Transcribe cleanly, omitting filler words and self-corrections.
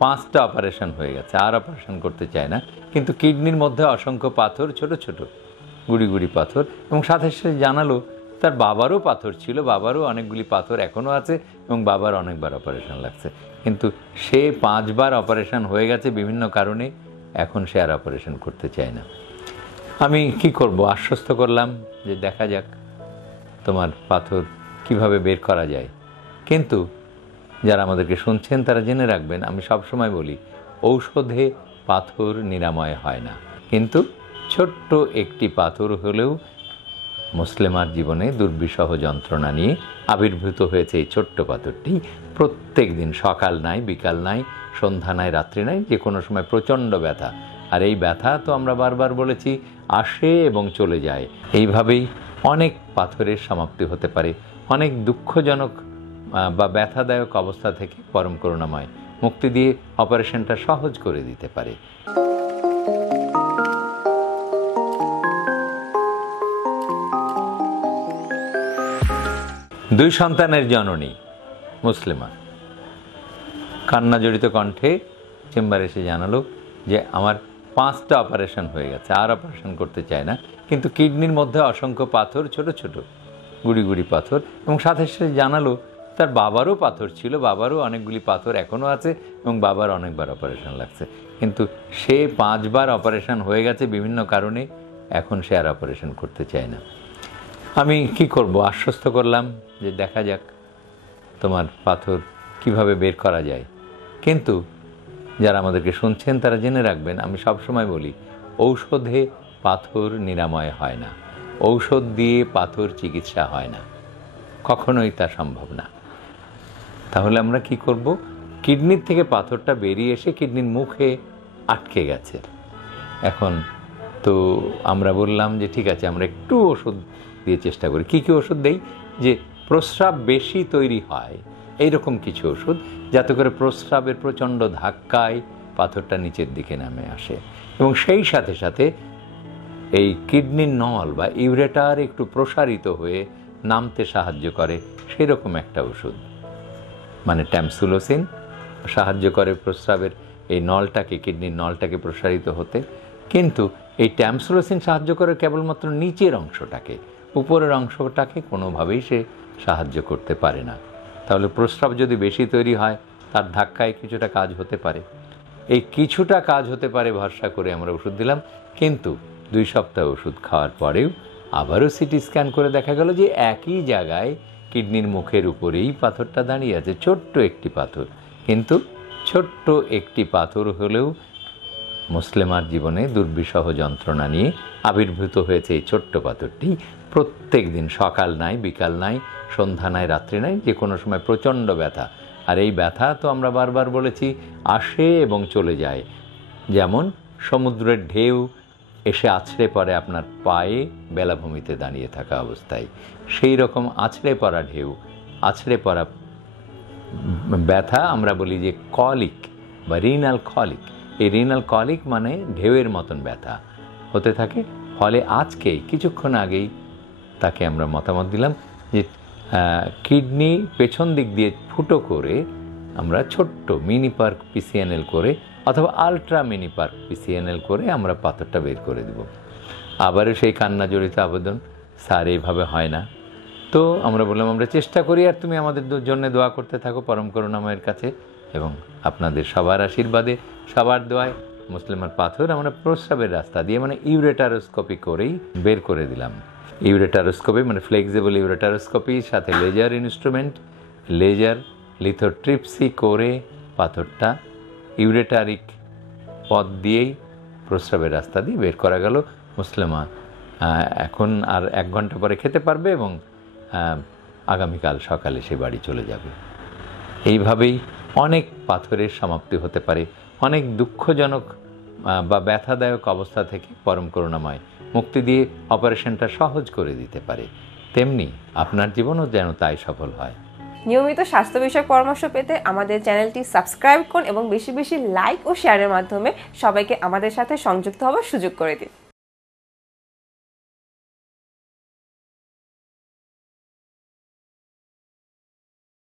5টা অপারেশন হয়ে গেছে, আর অপারেশন করতে চায় না, কিন্তু কিডনির মধ্যে অসংখ্য পাথর, ছোট ছোট গুড়ি গুড়ি পাথর, এবং সাথে সাথে জানালো তার বাবারও পাথর ছিল, বাবারও অনেকগুলি পাথর এখনও আছে এবং বাবার অনেকবার অপারেশন লাগছে, কিন্তু সে 5বার অপারেশন হয়ে গেছে বিভিন্ন কারণে, এখন সে আর অপারেশন করতে চায় না। আমি কি করব, আশ্বস্ত করলাম যে দেখা যাক তোমার পাথর কিভাবে বের করা যায়। কিন্তু যারা আমাদেরকে শুনছেন তারা জেনে রাখবেন, আমি সবসময় বলি ঔষধে পাথর নিরাময় হয় না, কিন্তু ছোট্ট একটি পাথর হলেও মুসলিমার জীবনে দুর্বিষহ যন্ত্রণা নিয়ে আবির্ভূত হয়েছে এই ছোট্ট পাথরটি। প্রত্যেক দিন সকাল নাই, বিকাল নাই, সন্ধ্যা নাই, রাত্রি নাই, যে কোনো সময় প্রচণ্ড ব্যথা। আর এই ব্যথা তো আমরা বারবার বলেছি আসে এবং চলে যায়। এইভাবেই অনেক পাথরের সমাপ্তি হতে পারে, অনেক দুঃখজনক বা ব্যথাদায়ক অবস্থা থেকে পরম করুণাময় মুক্তি দিয়ে অপারেশনটা সহজ করে দিতে পারে। দুই সন্তানের জননী মুসলিমা কান্না জড়িত কণ্ঠে চেম্বারে এসে জানালো যে আমার 5টা অপারেশন হয়ে গেছে, আর অপারেশন করতে চায় না, কিন্তু কিডনির মধ্যে অসংখ্য পাথর, ছোট ছোট গুড়ি গুড়ি পাথর, এবং সাথে সাথে জানালো তার বাবারও পাথর ছিল, বাবারও অনেকগুলি পাথর এখনও আছে এবং বাবার অনেকবার অপারেশন লাগছে, কিন্তু সে 5বার অপারেশন হয়ে গেছে বিভিন্ন কারণে, এখন সে আর অপারেশন করতে চায় না। আমি কি করব, আশ্বস্ত করলাম যে দেখা যাক তোমার পাথর কিভাবে বের করা যায়। কিন্তু যারা আমাদেরকে শুনছেন তারা জেনে রাখবেন, আমি সবসময় বলি ঔষধে পাথর নিরাময় হয় না, ঔষধ দিয়ে পাথর চিকিৎসা হয় না, কখনোই তা সম্ভব না। তাহলে আমরা কি করব, কিডনির থেকে পাথরটা বেরিয়ে এসে কিডনির মুখে আটকে গেছে। এখন তো আমরা বললাম যে ঠিক আছে আমরা একটু ওষুধ দিয়ে চেষ্টা করি। কী কী ওষুধ দেই, যে প্রস্রাব বেশি তৈরি হয় এইরকম কিছু ওষুধ, যাতে করে প্রস্রাবের প্রচণ্ড ধাক্কায় পাথরটা নিচের দিকে নামে আসে, এবং সেই সাথে সাথে এই কিডনির নল বা ইউরেটার একটু প্রসারিত হয়ে নামতে সাহায্য করে সেই রকম একটা ওষুধ, মানে ট্যামসুলোসিন সাহায্য করে প্রস্রাবের এই নলটাকে, কিডনির নলটাকে প্রসারিত হতে। কিন্তু এই ট্যামসুলোসিন সাহায্য করে কেবলমাত্র নিচের অংশটাকে, উপরের অংশটাকে কোনোভাবেই সে সাহায্য করতে পারে না। তাহলে প্রস্রাব যদি বেশি তৈরি হয় তার ধাক্কায় কিছুটা কাজ হতে পারে, এই কিছুটা কাজ হতে পারে ভরসা করে আমরা ওষুধ দিলাম, কিন্তু 2 সপ্তাহ ওষুধ খাওয়ার পরেও আবারও সিটি স্ক্যান করে দেখা গেল যে একই জায়গায় কিডনির মুখের উপরেই পাথরটা দাঁড়িয়ে আছে, ছোট্ট একটি পাথর। কিন্তু ছোট্ট একটি পাথর হলেও মুসলিমার জীবনে দুর্বিষহ যন্ত্রণা নিয়ে আবির্ভূত হয়েছে এই ছোট্ট পাথরটি। প্রত্যেক দিন সকাল নাই, বিকাল নাই, সন্ধ্যা নাই, রাত্রি নাই, যে কোনো সময় প্রচণ্ড ব্যথা। আর এই ব্যথা তো আমরা বারবার বলেছি আসে এবং চলে যায়, যেমন সমুদ্রের ঢেউ এসে আছড়ে পড়ে আপনার পায়ে বেলাভূমিতে দাঁড়িয়ে থাকা অবস্থায়, সেই রকম আছড়ে পড়া ঢেউ, আছড়ে পড়া ব্যথা আমরা বলি যে কলিক বা রিনাল কলিক। এই রিনাল কলিক মানে ঢেউয়ের মতন ব্যথা হতে থাকে। ফলে আজকেই কিছুক্ষণ আগেই তাকে আমরা মতামত দিলাম যে কিডনি পেছন দিক দিয়ে ফুটো করে আমরা ছোট্ট মিনি পার্ক পিসিএনএল করে অথবা আলট্রা মিনি পার্ক পিসিএনএল করে আমরা পাথরটা বের করে দেব। আবারও সেই কান্না জড়িত আবেদন, স্যার এইভাবে হয় না। তো আমরা বললাম আমরা চেষ্টা করি, আর তুমি আমাদের জন্য দোয়া করতে থাকো পরম করুণাময়ের কাছে, এবং আপনাদের সবার আশীর্বাদে, সবার দোয়ায় মুসলিমার পাথর আমরা প্রস্রাবের রাস্তা দিয়ে মানে ইউরেটারোস্কোপি করেই বের করে দিলাম। ইউরেটারোস্কোপি মানে ফ্লেক্সিবল ইউরেটারোস্কোপির সাথে লেজার ইনস্ট্রুমেন্ট, লেজার লিথোট্রিপসি করে পাথরটা ইউরেটারিক পথ দিয়েই প্রস্রাবের রাস্তা দিয়ে বের করা গেল। মুসলিমা এখন আর 1 ঘন্টা পরে খেতে পারবে এবং আগামীকাল সকালে সে বাড়ি চলে যাবে। এইভাবেই অনেক পাথরের সমাপ্তি হতে পারে, অনেক দুঃখজনক বা ব্যথাদায়ক অবস্থা থেকে পরম করুণাময় মুক্তি দিয়ে অপারেশনটা সহজ করে দিতে পারে। তেমনি আপনার জীবনও যেন তাই সফল হয়। নিয়মিত স্বাস্থ্য বিষয়ক পরামর্শ পেতে আমাদের চ্যানেলটি সাবস্ক্রাইব করুন এবং বেশি বেশি লাইক ও শেয়ারের মাধ্যমে সবাইকে আমাদের সাথে সংযুক্ত হওয়ার সুযোগ করে দিন।